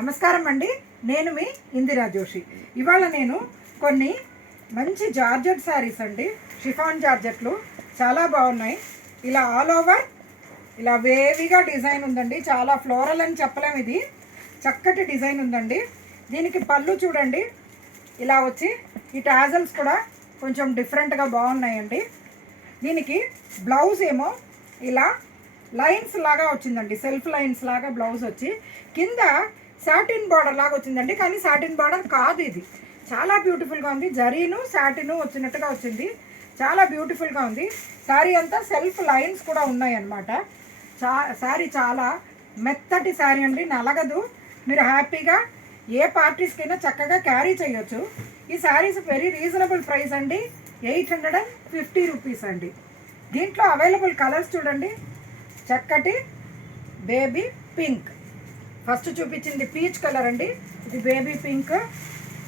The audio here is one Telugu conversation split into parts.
నమస్కారం అండి. నేను మీ ఇందిరా జోషి. ఇవాళ నేను కొన్ని మంచి జార్జెట్ శారీస్ అండి, షిఫాన్ జార్జెట్లు చాలా బాగున్నాయి. ఇలా ఆల్ ఓవర్ ఇలా వేవిగా డిజైన్ ఉందండి. చాలా ఫ్లోరల్ అని చెప్పలేము, ఇది చక్కటి డిజైన్ ఉందండి. దీనికి పళ్ళు చూడండి, ఇలా వచ్చి ఈ టాజల్స్ కూడా కొంచెం డిఫరెంట్గా బాగున్నాయండి. దీనికి బ్లౌజ్ ఏమో ఇలా లైన్స్ లాగా వచ్చిందండి, సెల్ఫ్ లైన్స్ లాగా బ్లౌజ్ వచ్చి కింద సాటిన్ బార్డర్ లాగా వచ్చిందండి. కానీ సాటిన్ బార్డర్ కాదు, ఇది చాలా బ్యూటిఫుల్గా ఉంది. జరీను సాటిను వచ్చినట్టుగా వచ్చింది, చాలా బ్యూటిఫుల్గా ఉంది. శారీ అంతా సెల్ఫ్ లైన్స్ కూడా ఉన్నాయి అన్నమాట. శారీ చాలా మెత్తటి శారీ అండి, నలగదు. మీరు హ్యాపీగా ఏ పార్టీస్కైనా చక్కగా క్యారీ చేయొచ్చు. ఈ శారీస్ వెరీ రీజనబుల్ ప్రైస్ అండి, 850 రూపీస్ అండి. దీంట్లో అవైలబుల్ కలర్స్ చూడండి, చక్కటి బేబీ పింక్, ఫస్ట్ చూపించింది పీచ్ కలర్ అండి, ఇది బేబీ పింక్,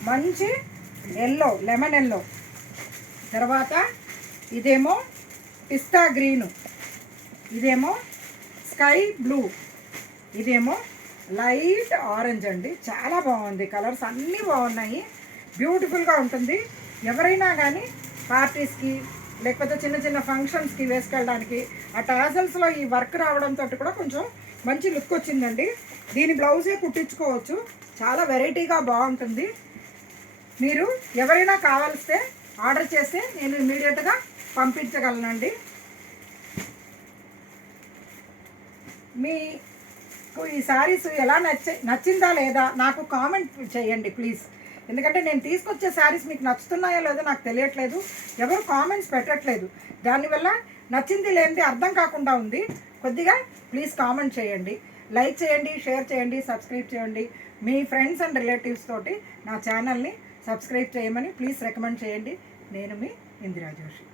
మంచి ఎల్లో, లెమన్ ఎల్లో, తర్వాత ఇదేమో పిస్తా గ్రీను, ఇదేమో స్కై బ్లూ, ఇదేమో లైట్ ఆరెంజ్ అండి. చాలా బాగుంది, కలర్స్ అన్నీ బాగున్నాయి, బ్యూటిఫుల్గా ఉంటుంది. ఎవరైనా కానీ పార్టీస్కి లేకపోతే చిన్న చిన్న ఫంక్షన్స్కి వేసుకెళ్ళడానికి ఆ టాజల్స్లో ఈ వర్క్ రావడంతో కూడా కొంచెం మంచి లుక్ వచ్చిందండి. దీని బ్లౌజే కుట్టించుకోవచ్చు, చాలా వెరైటీగా బాగుంటుంది. మీరు ఎవరైనా కావాల్స్తే ఆర్డర్ చేస్తే నేను ఇమీడియట్గా పంపించగలనండి. మీకు ఈ శారీస్ ఎలా నచ్చిందా లేదా నాకు కామెంట్ చేయండి ప్లీజ్. ఎందుకంటే నేను తీసుకొచ్చే శారీస్ మీకు నచ్చుతున్నాయో లేదో నాకు తెలియట్లేదు, ఎవరు కామెంట్స్ పెట్టట్లేదు. దానివల్ల నచ్చింది లేనిది అర్థం కాకుండా ఉంది. కొద్దిగా ప్లీజ్ కామెంట్ చేయండి, లైక్ చేయండి, షేర్ చేయండి, సబ్స్క్రైబ్ చేయండి. మీ ఫ్రెండ్స్ అండ్ రిలేటివ్స్ తోటి నా ఛానల్ని సబ్స్క్రైబ్ చేయమని ప్లీజ్ రికమెండ్ చేయండి. నేను మీ ఇందిరా జోషి.